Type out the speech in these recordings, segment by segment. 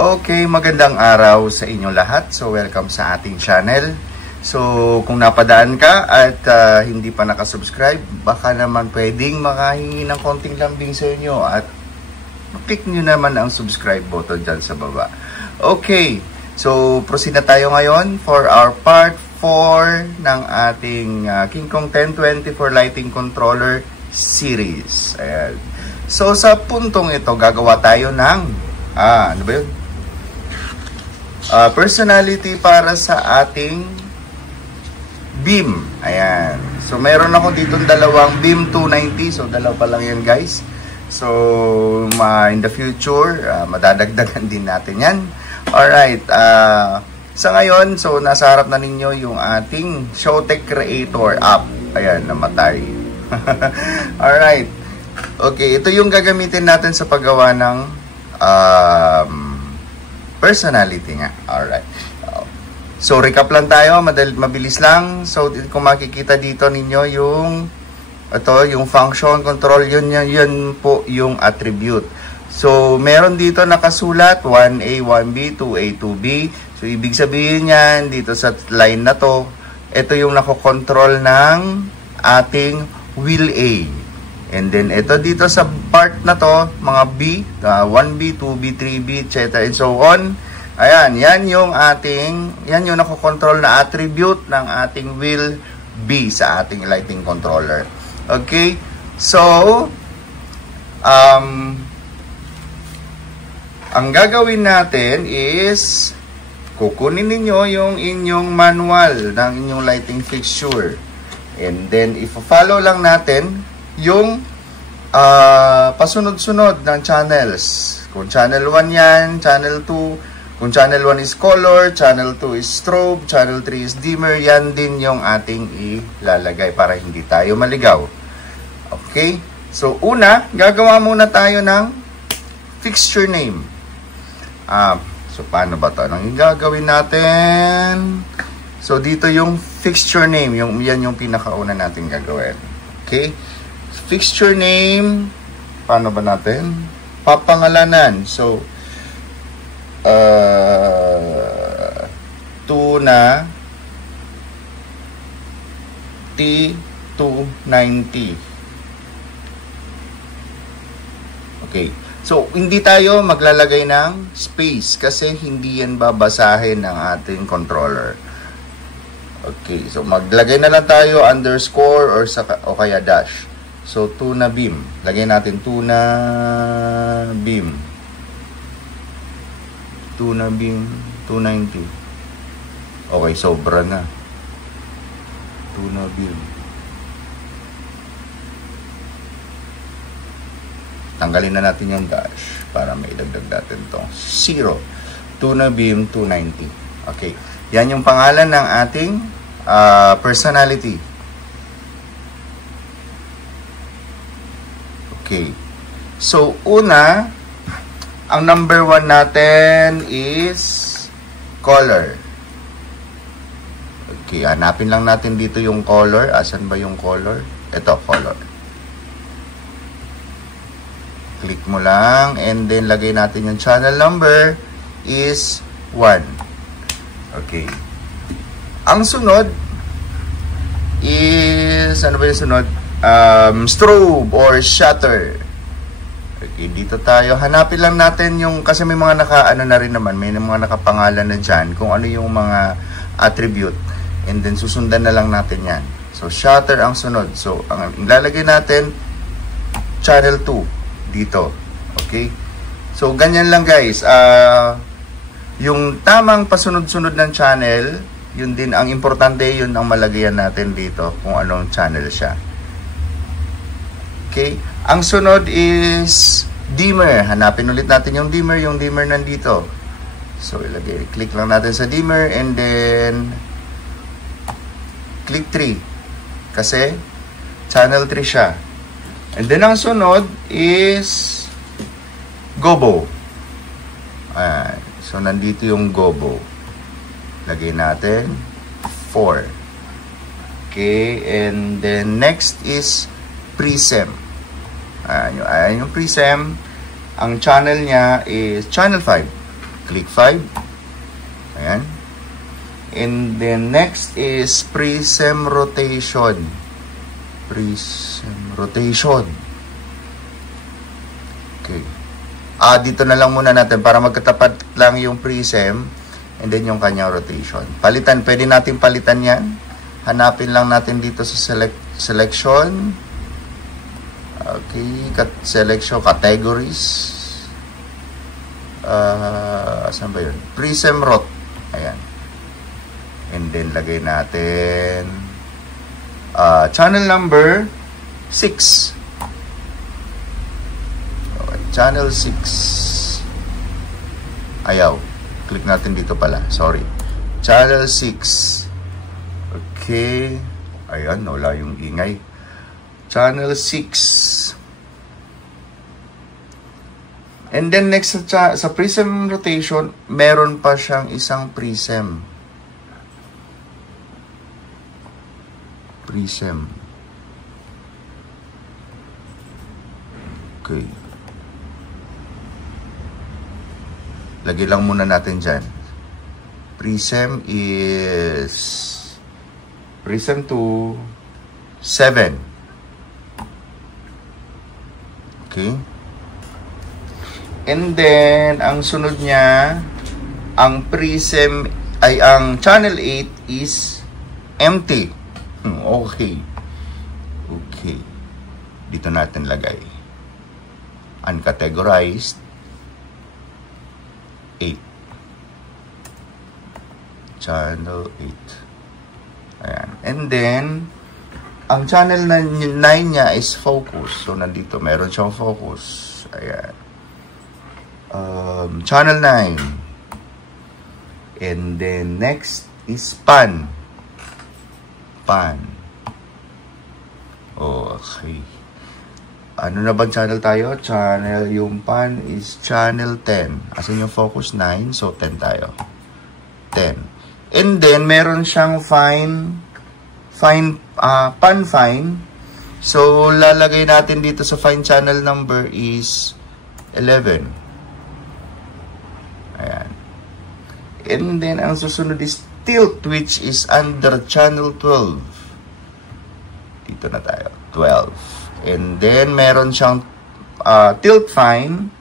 Okay, magandang araw sa inyong lahat. So, welcome sa ating channel. So, kung napadaan ka at hindi pa nakasubscribe, baka naman pwedeng makahingi ng konting lambing sa inyo at click nyo naman ang subscribe button dyan sa baba. Okay, so proceed na tayo ngayon for our part 4 ng ating King Kong 1024 lighting controller series. Ayan. So, sa puntong ito, gagawa tayo ng ano ba yun? Personality para sa ating beam. Ayan. So, meron ako ditong dalawang beam 290. So, dalawa pa lang yan, guys. So, in the future, madadagdagan din natin yan. Alright. Sa ngayon, so, nasa harap na ninyo yung ating Showtech Creator app. Ayan, namatay. Alright. Okay, ito yung gagamitin natin sa paggawa ng personality nga. Alright. So, recap lang tayo. Mabilis lang. So, kung makikita dito ninyo yung yung function, control, yun po yung attribute. So, meron dito nakasulat 1A, 1B, 2A, 2B. So, ibig sabihin yan, dito sa line na to, ito yung nakokontrol ng ating wheel A. And then, ito dito sa part na to, mga B, 1B, 2B, 3B, etc. and so on. Ayan, yan yung nakokontrol na attribute ng ating wheel B sa ating lighting controller. Okay? So, ang gagawin natin is, kukunin ninyo yung inyong manual ng inyong lighting fixture. And then, i-follow lang natin yung pasunod-sunod ng channels. Kung channel 1 yan, channel 2, kung channel 1 is color, channel 2 is strobe, channel 3 is dimmer, yan din yung ating ilalagay para hindi tayo maligaw. Okay? So, una, gagawa muna tayo ng fixture name. So, paano ba ito? Anong gagawin natin? So, dito yung fixture name. Yan yung pinakauna natin gagawin. Okay? Fixture name, paano ba natin? Papangalanan. So, Tuna T290. Okay. So, hindi tayo maglalagay ng space kasi hindi yan babasahin ng ating controller. Okay. So, maglagay na lang tayo underscore o kaya dash. So, tuna beam. Lagay natin tuna beam. Tuna beam 290. Okay, sobra na. Tuna beam. Tanggalin na natin yung dash para may idagdag natin itong 0. Tuna beam 290. Okay. Yan yung pangalan ng ating personality. Okay. So, una, ang number 1 natin is color. Okay, hanapin lang natin dito yung color. Asan ba yung color? Ito, color. Click mo lang and then lagay natin yung channel number is 1. Okay. Ang sunod is, ano ba yung sunod? Strobe or shutter. Okay, dito tayo. Hanapin lang natin yung, kasi may mga na rin naman, may mga nakapangalan na dyan kung ano yung mga attribute. And then, susundan na lang natin yan. So, shutter ang sunod. So, ang ilalagay natin, channel 2 dito. Okay? So, ganyan lang guys. Yung tamang pasunod-sunod ng channel, yun din, ang importante, yun ang malagayan natin dito kung anong channel siya. Okay? Ang sunod is dimmer. Hanapin ulit natin yung dimmer. Yung dimmer nandito. So, click lang natin sa dimmer and then click 3. Kasi channel 3 siya. And then ang sunod is gobo. Ayan. So, nandito yung gobo. Lagay natin 4. Okay. And then next is prism. Ayan yung prism. Ang channel niya is channel 5. Click 5. Ayan. And then next is prism rotation. Prism rotation. Okay. Dito na lang muna natin para magkatapat lang yung prism and then yung kanyang rotation. Palitan, pwede natin palitan yan. Hanapin lang natin dito sa selection. Okay, selection categories. Saan ba yun? Prism rot. Ayan. And then lagay natin channel number 6. Okay, channel 6. Ayaw. Click natin dito pala. Sorry. Channel 6. Okay. Ayan, wala yung ingay. Channel 6. And then next sa prism rotation, meron pa siyang isang prism. Prism. Okay. Lagi lang muna natin dyan. Prism is prism 2, 7. Okay. And then, ang sunod niya, ang prism, ay ang channel 8 is empty. Okay. Okay. Dito natin lagay. Uncategorized. 8. Channel 8. Ayan. And then, ang channel 9 niya is focus. So, nandito, meron siyang focus. Ayan. Channel 9. And then, next is pan. Pan. Okay. Ano na bang channel tayo? Channel, yung pan is channel 10. Asan yung focus? 9. So, 10 tayo. 10. And then, meron siyang pan fine. So, lalagay natin dito sa fine channel number is 11. Ayan. And then, ang susunod is tilt, which is under channel 12. Dito na tayo. 12. And then, meron siyang tilt fine,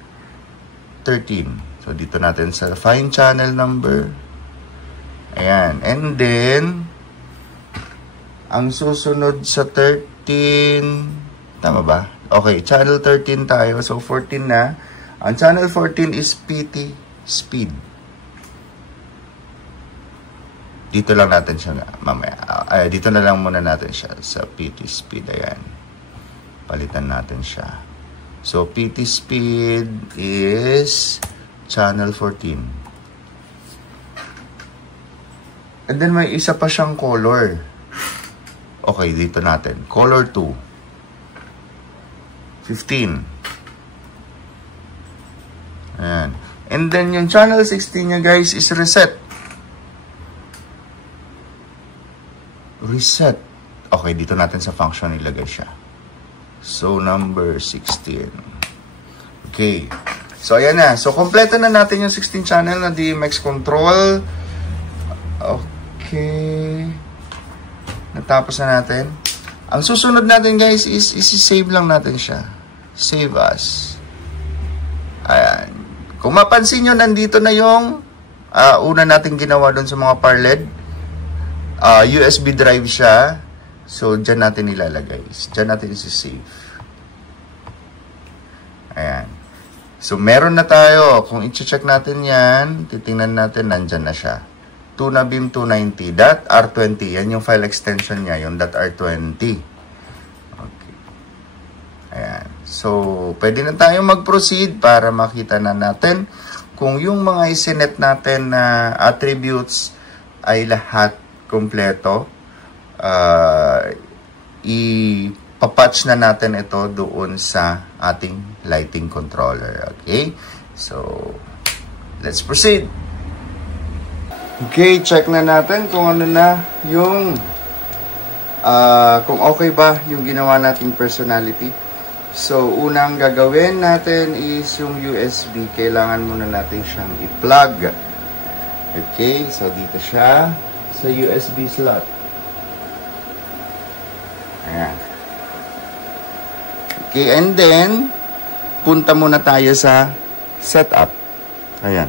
13. So, dito natin sa fine channel number. Ayan. And then, ang susunod sa 13, tama ba? Okay, channel 13 tayo. So, 14 na. Ang channel 14 is PT speed. Dito lang natin siya mamaya. Dito na lang muna natin siya sa PT speed. Ayan. Palitan natin siya. So, PT speed is channel 14. And then, may isa pa siyang color. Okay, dito natin. Color 2. 15. Ayan. And then, yung channel 16 niya, guys, is reset. Reset. Okay, dito natin sa function ilagay siya. So, number 16. Okay. So, ayan na. So, kompleto na natin yung 16 channel na DMX control. Okay. Natapos na natin. Ang susunod natin, guys, is isi-save lang natin siya. Save as. Ayan. Kung mapansin nyo, nandito na yung una natin ginawa doon sa mga parled. USB drive siya. So, dyan natin ilalagay. Dyan natin isi-save. Ayan. So, meron na tayo. Kung i-check natin yan, titingnan natin, nandyan na siya. TunaBeam 290. .r20. Yan yung file extension niya, yung .r20. Okay. Ayan. So, pwede na tayong mag-proceed para makita na natin kung yung mga isinet natin na attributes ay lahat kompleto. Ipapatch na natin ito doon sa ating lighting controller. Okay? So, let's proceed. Okay, check na natin kung ano na yung kung okay ba yung ginawa nating personality. So, unang gagawin natin is yung USB. Kailangan muna natin siyang i-plug. Okay, so dito siya sa USB slot. Ayan. Okay, and then, punta muna tayo sa setup. Ayan.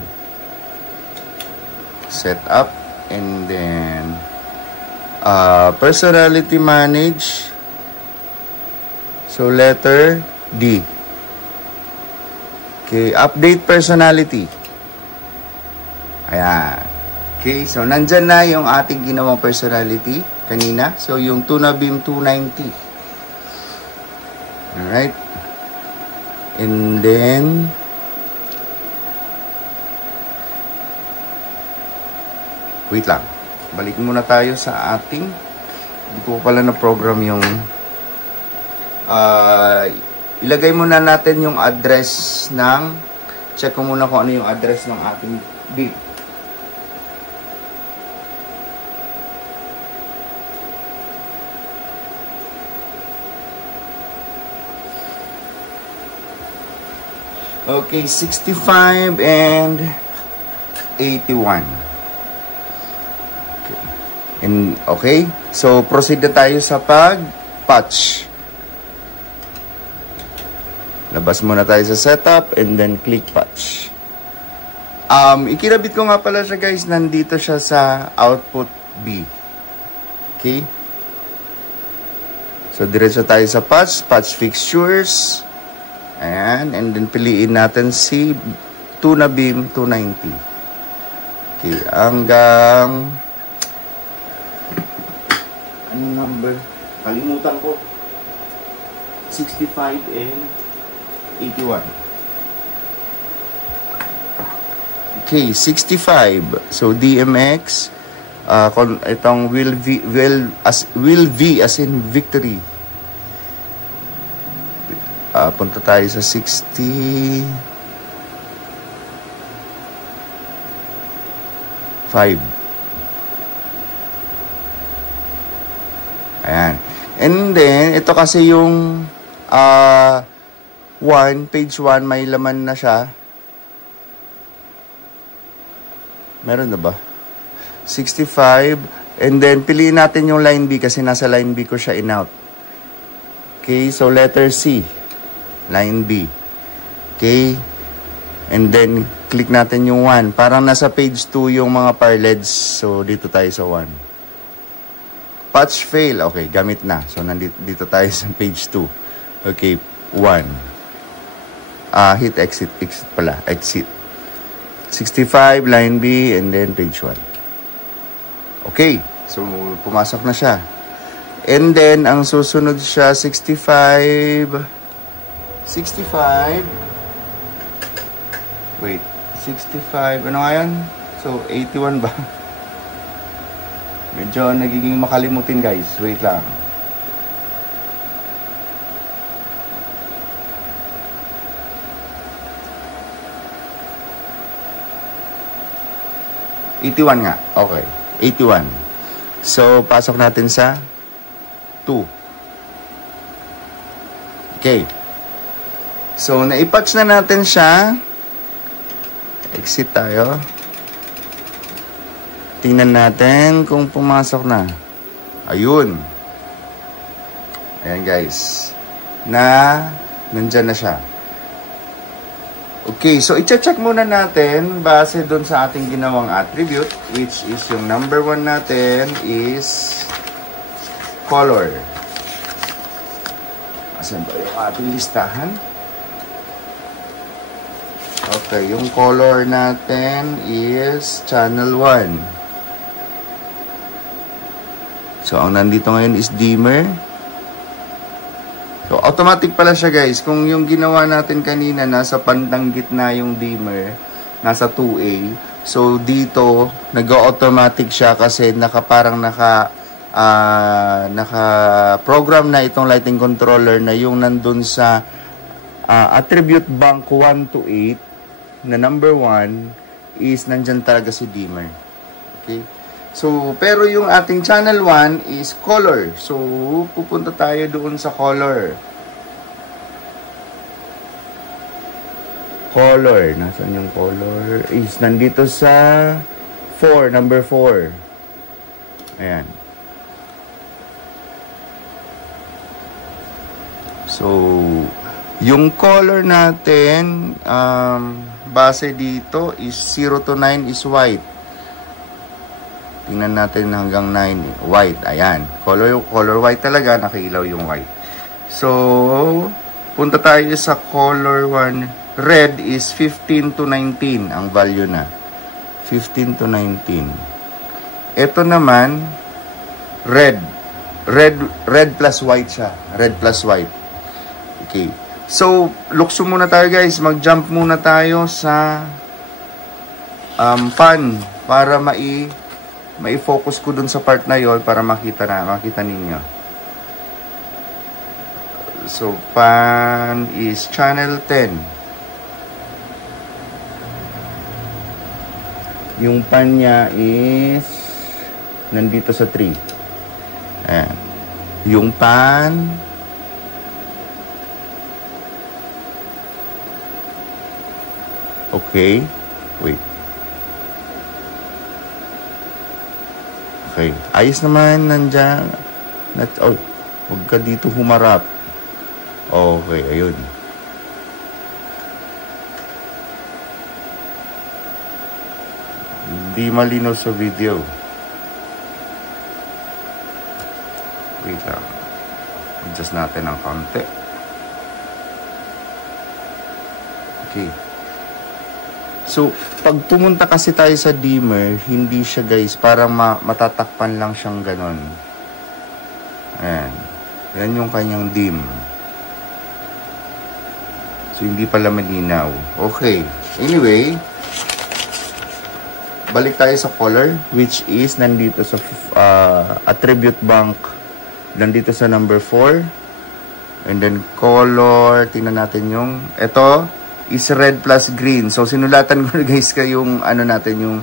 Setup, and then, personality manage. So, letter D. Okay, update personality. Ayan. Okay, so nandyan na yung ating ginawang personality kanina. So, yung TunaBeam 290. Alright. And then, wait lang. Balik muna tayo sa ating, hindi ko pala na program yung, ilagay muna natin yung address ng, check ko muna kung ano yung address ng ating beep. Okay, 65 and 81. Okay, so proceed na tayo sa pag-patch. Labas muna tayo sa setup and then click patch. Ikinabit ko nga pala siya guys, nandito siya sa output B. Okay? So diretso tayo sa patch, patch fixtures. Ayan, and then piliin natin si TunaBeam 290. Okay, hanggang anong number? Kalimutan ko. 65 and 81. Okay, 65. So DMX, itong will V as in victory. Punta tayo sa 65. Ayan. And then, ito kasi yung page 1, may laman na siya. Meron na ba? 65. And then, piliin natin yung line B kasi nasa line B ko siya in-out. Okay, so letter C. Line B. Okay. And then, click natin yung 1. Parang nasa page 2 yung mga parleds. So, dito tayo sa 1. Patch fail. Okay, gamit na. So, dito tayo sa page 2. Okay, 1. Hit exit. Exit pala. Exit. 65, line B, and then page 1. Okay. So, pumasok na siya. And then, ang susunod siya, 65. Wait, 65. Ano nga yan? So, 81 ba? Medyo nagiging makalimutin, guys. Wait lang. $81 nga. Okay. 81. So, pasok natin sa 2. Okay. So, naipatch na natin siya. Exit tayo. Tingnan natin kung pumasok na. Ayun. Ayan guys. Nandyan na siya. Okay, so i-check muna natin base doon sa ating ginawang attribute, which is yung number 1 natin is color. Asan ba yung ating listahan? Okay, yung color natin is channel 1. So, ang nandito ngayon is dimmer. So, automatic pala siya guys. Kung yung ginawa natin kanina, nasa pantang gitna yung dimmer, nasa 2A. So, dito, nag-automatic siya kasi parang naka-program na itong lighting controller na yung nandun sa attribute bank 1 to 8 na number 1 is nandyan talaga si dimmer. Okay? So, pero yung ating channel 1 is color. So, pupunta tayo doon sa color. Color. Nasaan yung color? Is nandito sa 4, number 4. Ayan. So, yung color natin, base dito is 0 to 9 is white. Tingnan natin hanggang 9. White. Ayan. Color white talaga. Nakailaw yung white. So, punta tayo sa color 1. Red is 15 to 19 ang value na. 15 to 19. Ito naman, red. Red plus white siya. Red plus white. Okay. So, lukso muna tayo guys. Mag-jump muna tayo sa pan para mai-focus ko dun sa part na yon para makita ninyo. So, pan is channel 10. Yung pan niya is nandito sa 3. Ayan. Yung pan okay. Wait. Okay. Ayos naman nandiyan. Oh, huwag ka dito humarap. Okay, ayun. Hindi malinaw sa video. Wait lang. Adjust natin ng konti. Okay. So, pag pumunta kasi tayo sa dimmer, hindi siya guys, parang matatakpan lang siyang ganon. Ayan. Yan yung kanyang dim. So, hindi pala malinaw. Okay. Anyway, balik tayo sa color, which is nandito sa attribute bank. Nandito sa number 4. And then, color, tingnan natin yung, ito, is red plus green. So, sinulatan ko guys yung ano natin, yung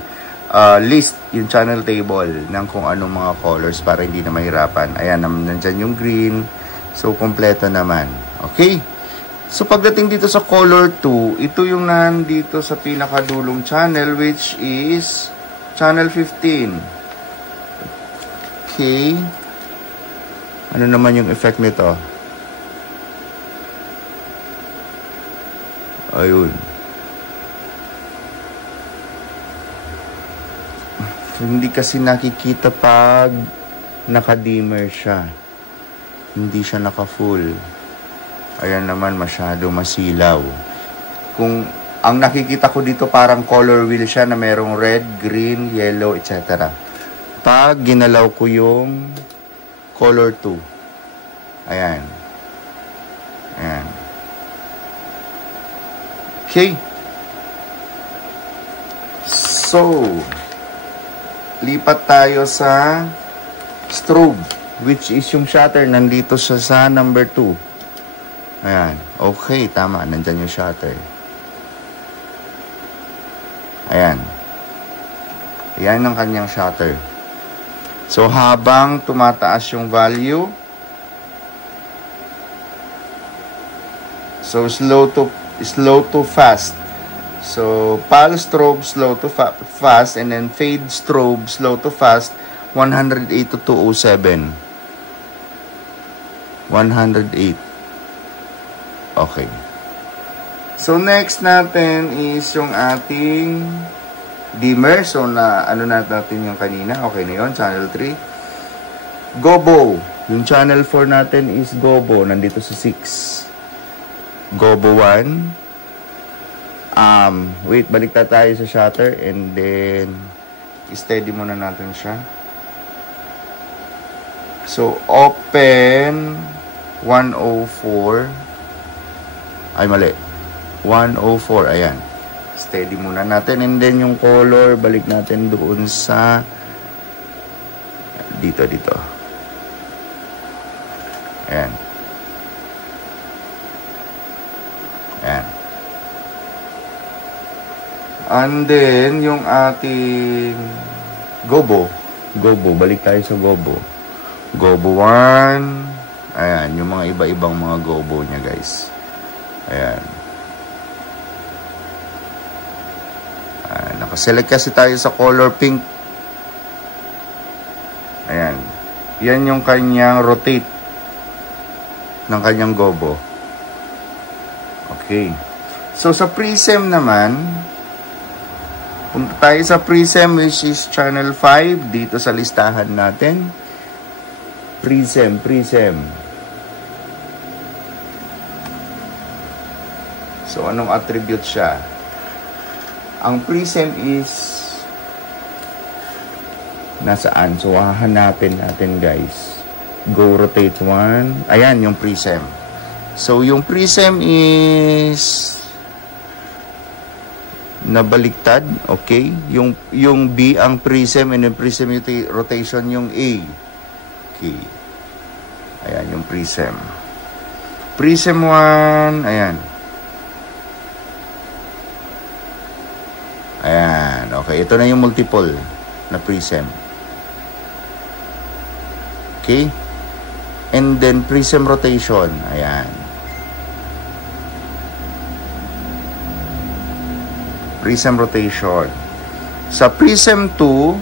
list, yung channel table ng kung anong mga colors para hindi na mahirapan. Ayan, nandyan yung green. So, kompleto naman. Okay? So, pagdating dito sa color 2, ito yung nandito sa pinakadulong channel, which is channel 15. Okay? Ano naman yung effect nito? Ayun. Hindi kasi nakikita pag naka-dimmer siya. Hindi siya naka-full. Ayan naman, masyado masilaw. Kung ang nakikita ko dito parang color wheel siya na merong red, green, yellow, etc. Pag ginalaw ko yung color 2. Ayan. Ayan. Okay. So, lipat tayo sa strobe, which is yung shutter. Nandito siya sa number 2. Ayan. Okay, tama. Nandyan yung shutter. Ayan. Ayan ang kanyang shutter. So, habang tumataas yung value, so slow to fast. So, PAL strobe, slow to fast, and then fade strobe, slow to fast, 108 to 207. 108. Okay. So, next natin is yung ating dimmer. So, ano natin yung kanina. Okay na yun. Channel 3. Gobo. Yung channel 4 natin is Gobo. Nandito sa 6. Gobo 1. Wait, balik tayo sa shutter and then steady muna natin siya. So, open 104. Ay, mali. 104, ayan. Steady muna natin and then yung color, balik natin doon sa dito. Ayan. Ayan. And then, yung ating Gobo, balik tayo sa Gobo. Gobo 1. Ayan, yung mga iba-ibang mga Gobo niya, guys. Ayan. Nakaselect kasi tayo sa color pink. Ayan. Yan yung kanyang rotate ng kanyang gobo. Okay. So, sa prism naman, punta tayo sa prism which is channel 5 dito sa listahan natin. Prism. So, anong attribute siya? Ang prism is nasaan? So, hahanapin natin, guys. Go rotate 1. Ayan, yung prism. So, yung prism is nabaliktad. Okay? Yung B ang prism and yung prism rotation yung A. Okay. Ayan, yung prism. Prism 1. Ayan. Ayan. Okay. Ito na yung multiple na prism. Okay? And then, prism rotation. Ayan. Prism rotation. Sa prism 2,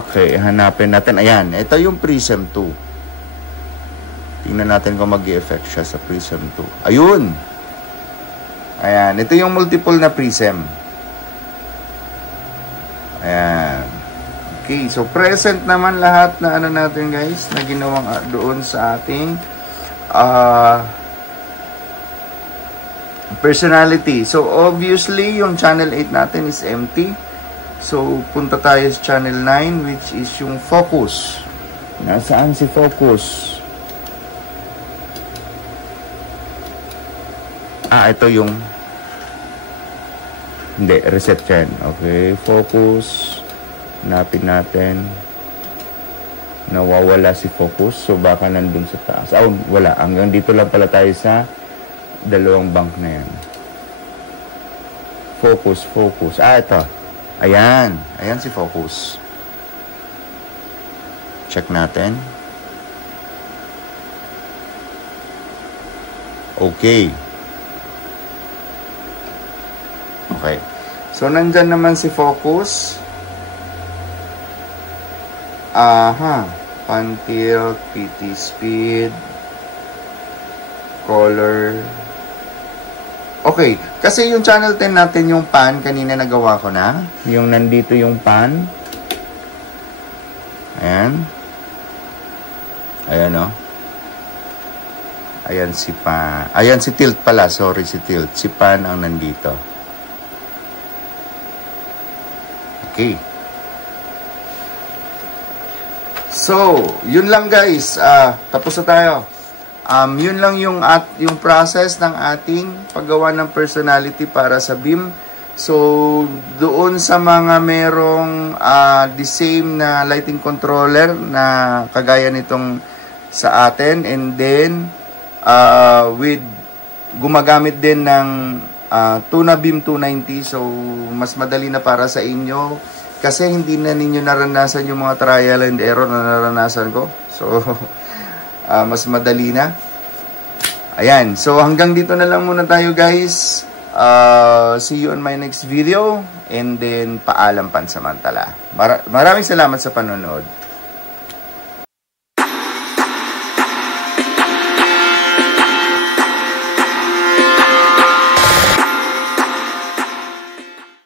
okay, hanapin natin. Ayan. Ito yung prism 2. Tingnan natin kung mag-i-effect siya sa prism 2. Ayun! Ayan, ito yung multiple na prism. Ayan. Okay, so present naman lahat na ano natin guys, na ginawang doon sa ating personality. So obviously, yung channel 8 natin is empty. So punta tayo sa channel 9 which is yung focus. Nasaan si focus? Ito yung hindi, reset yan. Okay, focus. Hanapin natin. Nawawala si focus. So, baka nandun sa taas. Wala. Hanggang dito lang pala tayo sa dalawang bank na yan. Focus. Ito. Ayan. Ayan si focus. Check natin. Okay. Okay. So, nandyan naman si focus. Pan tilt, PT speed, color. Okay. Kasi yung channel 10 natin, yung pan, kanina nagawa ko na. Yung nandito yung pan. Ayan. Ayan, oh. Ayan si pan. Ayan si tilt pala. Sorry, si tilt. Si pan ang nandito. Okay. So, yun lang guys. Tapos na tayo. Yun lang yung process ng ating paggawa ng personality para sa BIM. So, doon sa mga merong the same na lighting controller na kagaya nitong sa atin. And then, with gumagamit din ng Tuna BIM 290. So, mas madali na para sa inyo. Kasi hindi na ninyo naranasan yung mga trial and error na naranasan ko. So, mas madali na. Ayan. So, hanggang dito na lang muna tayo guys. See you on my next video. And then, paalam pansamantala. Maraming salamat sa panonood.